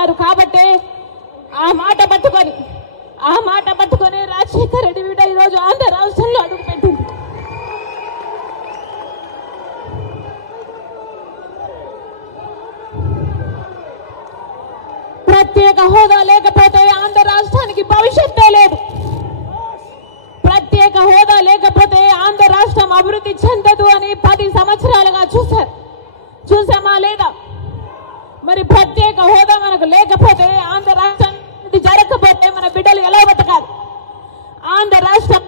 అన్నారు కాబట్టి ఆ మాట పట్టుకొని రాజశేఖర రెడ్డి బిడ్డ ఈరోజు ఆంధ్ర రాష్ట్రంలో అడుగుపెట్టింది. ప్రత్యేక హోదా లేకపోతే ఆంధ్ర రాష్ట్రానికి భవిష్యత్తే లేదు. ప్రత్యేక హోదా లేకపోతే ఆంధ్ర రాష్ట్రం అభివృద్ధి చెందదు అని 10 సంవత్సరాలుగా చూసామా లేదా? మరి ప్రత్యేక హోదా మనకు లేకపోతే ఆంధ్ర రాష్ట్రం జరగకపోతే మన బిడ్డలు ఎలా బతకాలి? ఆంధ్ర రాష్ట్రం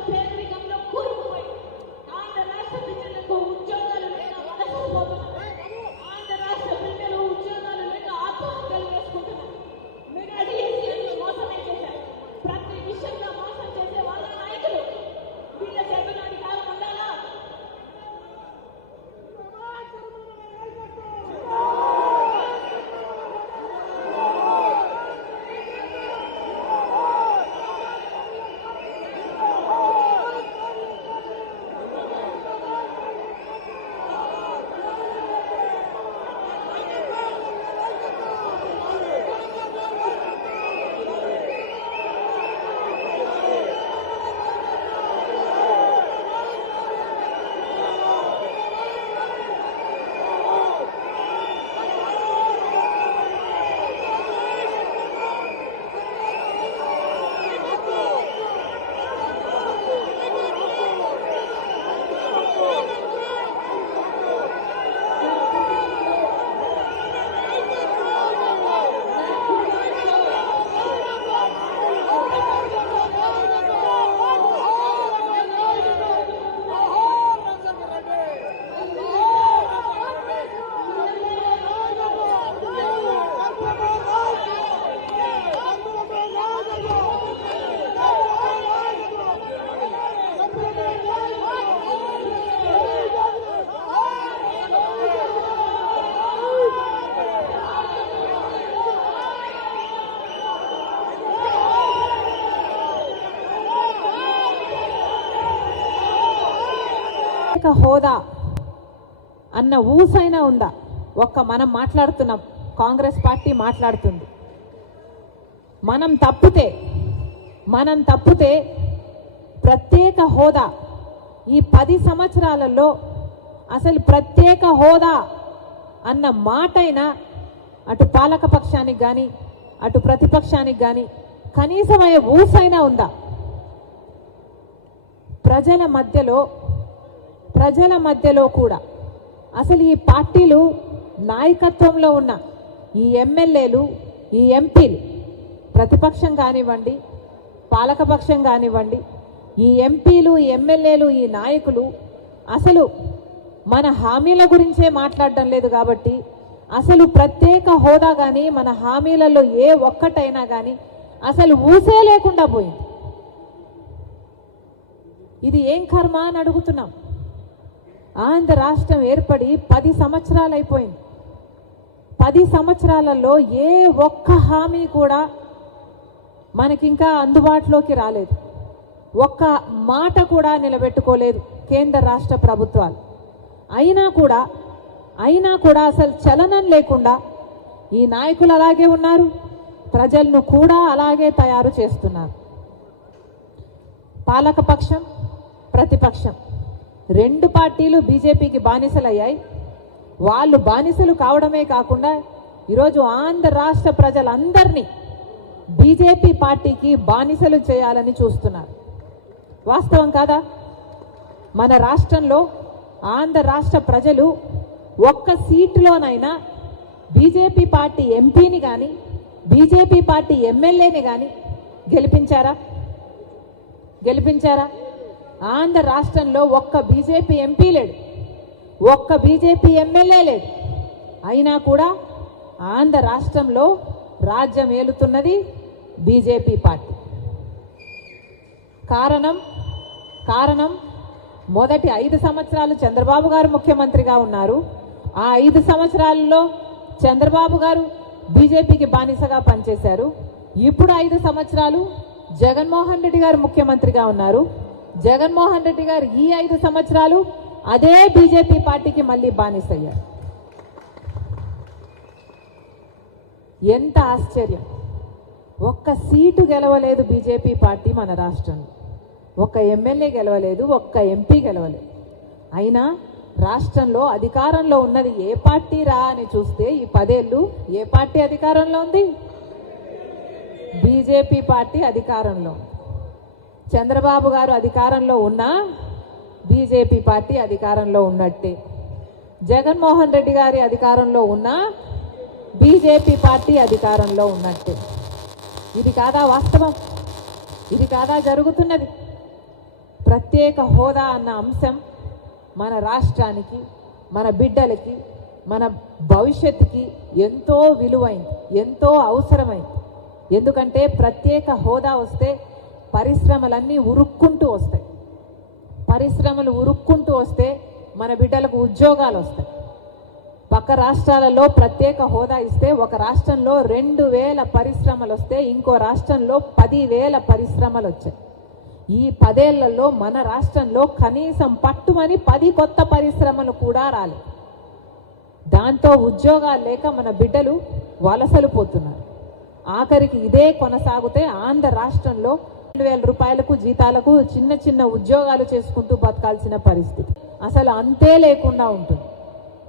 హోదా అన్న ఊసైనా ఉందా? మనం మాట్లాడుతున్నాం, కాంగ్రెస్ పార్టీ మాట్లాడుతుంది. మనం తప్పితే ప్రత్యేక హోదా ఈ 10 సంవత్సరాలలో అసలు ప్రత్యేక హోదా అన్న మాటైనా అటు పాలక పక్షానికి కానీ అటు ప్రతిపక్షానికి కానీ కనీసం ఊసైనా ఉందా? ప్రజల మధ్యలో కూడా అసలు ఈ పార్టీలు నాయకత్వంలో ఉన్న ఈ ఎమ్మెల్యేలు, ఈ ఎంపీలు, ప్రతిపక్షం కానివ్వండి పాలకపక్షం కానివ్వండి, ఈ ఎంపీలు, ఈ ఎమ్మెల్యేలు, ఈ నాయకులు అసలు మన హామీల గురించే మాట్లాడడం లేదు. కాబట్టి అసలు ప్రత్యేక హోదా కానీ మన హామీలలో ఏ ఒక్కటైనా కానీ అసలు ఊసే లేకుండా పోయింది. ఇది ఏం కర్మ అని అడుగుతున్నాం. ఆంధ్ర రాష్ట్రం ఏర్పడి 10 సంవత్సరాలు అయిపోయింది. 10 సంవత్సరాలలో ఏ ఒక్క హామీ కూడా మనకింకా అందుబాటులోకి రాలేదు. ఒక్క మాట కూడా నిలబెట్టుకోలేదు కేంద్ర రాష్ట్ర ప్రభుత్వాలు. అయినా కూడా అసలు చలనం లేకుండా ఈ నాయకులు అలాగే ఉన్నారు, ప్రజలను కూడా అలాగే తయారు చేస్తున్నారు. పాలకపక్షం, ప్రతిపక్షం 2 పార్టీలు బీజేపీకి బానిసలయ్యాయి. వాళ్ళు బానిసలు కావడమే కాకుండా ఈరోజు ఆంధ్ర రాష్ట్ర ప్రజలందరినీ బీజేపీ పార్టీకి బానిసలు చేయాలని చూస్తున్నారు. వాస్తవం కాదా? మన రాష్ట్రంలో ఆంధ్ర రాష్ట్ర ప్రజలు ఒక్క సీటులోనైనా బీజేపీ పార్టీ ఎంపీని కానీ బీజేపీ పార్టీ ఎమ్మెల్యేని కానీ గెలిపించారా? ఆంధ్ర రాష్ట్రంలో ఒక్క బీజేపీ ఎంపీ లేడు, ఒక్క బీజేపీ ఎమ్మెల్యే లేడు. అయినా కూడా ఆంధ్ర రాష్ట్రంలో రాజ్యం ఏలుతున్నది బీజేపీ పార్టీ. కారణం మొదటి 5 సంవత్సరాలు చంద్రబాబు గారు ముఖ్యమంత్రిగా ఉన్నారు. ఆ 5 సంవత్సరాలలో చంద్రబాబు గారు బీజేపీకి బానిసగా పనిచేశారు. ఇప్పుడు 5 సంవత్సరాలు జగన్మోహన్ రెడ్డి గారు ముఖ్యమంత్రిగా ఉన్నారు. జగన్మోహన్ రెడ్డి గారు ఈ 5 సంవత్సరాలు అదే బీజేపీ పార్టీకి మళ్ళీ బానిసయ్యారు. ఎంత ఆశ్చర్యం. ఒక్క సీటు గెలవలేదు బీజేపీ పార్టీ మన రాష్ట్రంలో. ఒక్క ఎమ్మెల్యే గెలవలేదు, ఒక్క ఎంపీ గెలవలేదు. అయినా రాష్ట్రంలో అధికారంలో ఉన్నది ఏ పార్టీ రా అని చూస్తే ఈ 10 ఏళ్ళు ఏ పార్టీ అధికారంలో ఉంది? బీజేపీ పార్టీ అధికారంలో. చంద్రబాబు గారు అధికారంలో ఉన్నా బీజేపీ పార్టీ అధికారంలో ఉన్నట్టే. జగన్మోహన్ రెడ్డి గారి అధికారంలో ఉన్నా బీజేపీ పార్టీ అధికారంలో ఉన్నట్టే. ఇది కాదా వాస్తవం? ఇది కాదా జరుగుతున్నది? ప్రత్యేక హోదా అన్న అంశం మన రాష్ట్రానికి, మన బిడ్డలకి, మన భవిష్యత్తుకి ఎంతో విలువైంది, ఎంతో అవసరమైంది. ఎందుకంటే ప్రత్యేక హోదా వస్తే పరిశ్రమలన్నీ ఉరుక్కుంటూ వస్తాయి. పరిశ్రమలు ఉరుక్కుంటూ వస్తే మన బిడ్డలకు ఉద్యోగాలు వస్తాయి. పక్క రాష్ట్రాలలో ప్రత్యేక హోదా ఇస్తే ఒక రాష్ట్రంలో 2000 పరిశ్రమలు వస్తే ఇంకో రాష్ట్రంలో 10,000 పరిశ్రమలు వచ్చాయి. ఈ 10 ఏళ్లలో మన రాష్ట్రంలో కనీసం పట్టుమని 10 కొత్త పరిశ్రమలు కూడా రాలేదు. దాంతో ఉద్యోగాలు లేక మన బిడ్డలు వలసలు పోతున్నారు. ఆఖరికి ఇదే కొనసాగితే ఆంధ్ర రాష్ట్రంలో 2,000 రూపాయలకు జీతాలకు చిన్న చిన్న ఉద్యోగాలు చేసుకుంటూ బతకాల్సిన పరిస్థితి. అసలు అంతే లేకుండా ఉంటుంది.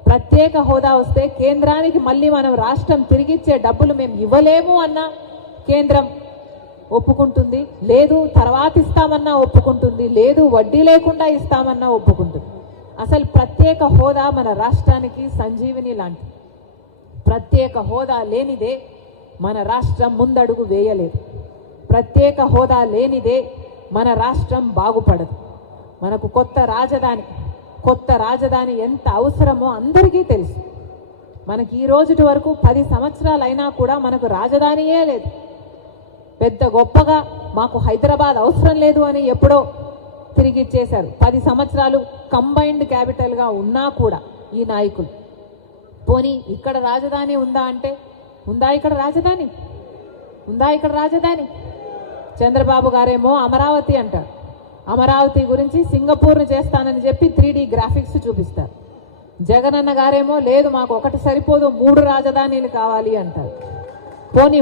ప్రత్యేక హోదా వస్తే కేంద్రానికి మళ్ళీ మనం రాష్ట్రం తిరిగిచ్చే డబ్బులు మేము ఇవ్వలేము అన్నా కేంద్రం ఒప్పుకుంటుంది, లేదు తర్వాత ఇస్తామన్నా ఒప్పుకుంటుంది, లేదు వడ్డీ లేకుండా ఇస్తామన్నా ఒప్పుకుంటుంది. అసలు ప్రత్యేక హోదా మన రాష్ట్రానికి సంజీవిని లాంటి. ప్రత్యేక హోదా లేనిదే మన రాష్ట్రం ముందడుగు వేయలేదు. ప్రత్యేక హోదా లేనిదే మన రాష్ట్రం బాగుపడదు. మనకు కొత్త రాజధాని ఎంత అవసరమో అందరికీ తెలుసు. మనకి ఈ రోజుటి వరకు 10 సంవత్సరాలు అయినా కూడా మనకు రాజధానియే లేదు. పెద్ద గొప్పగా మాకు హైదరాబాద్ అవసరం లేదు అని ఎప్పుడో తిరిగి ఇచ్చేశారు. 10 సంవత్సరాలు కంబైన్డ్ క్యాపిటల్గా ఉన్నా కూడా ఈ నాయకులు. పోనీ ఇక్కడ రాజధాని ఉందా అంటే ఉందా? ఇక్కడ రాజధాని ఉందా? ఇక్కడ రాజధాని చంద్రబాబు గారేమో అమరావతి అంటారు. అమరావతి గురించి సింగపూర్ను చేస్తానని చెప్పి 3D గ్రాఫిక్స్ చూపిస్తారు. జగనన్న గారేమో లేదు మాకు ఒకటి సరిపోదు 3 రాజధానీలు కావాలి అంటారు. పోనీ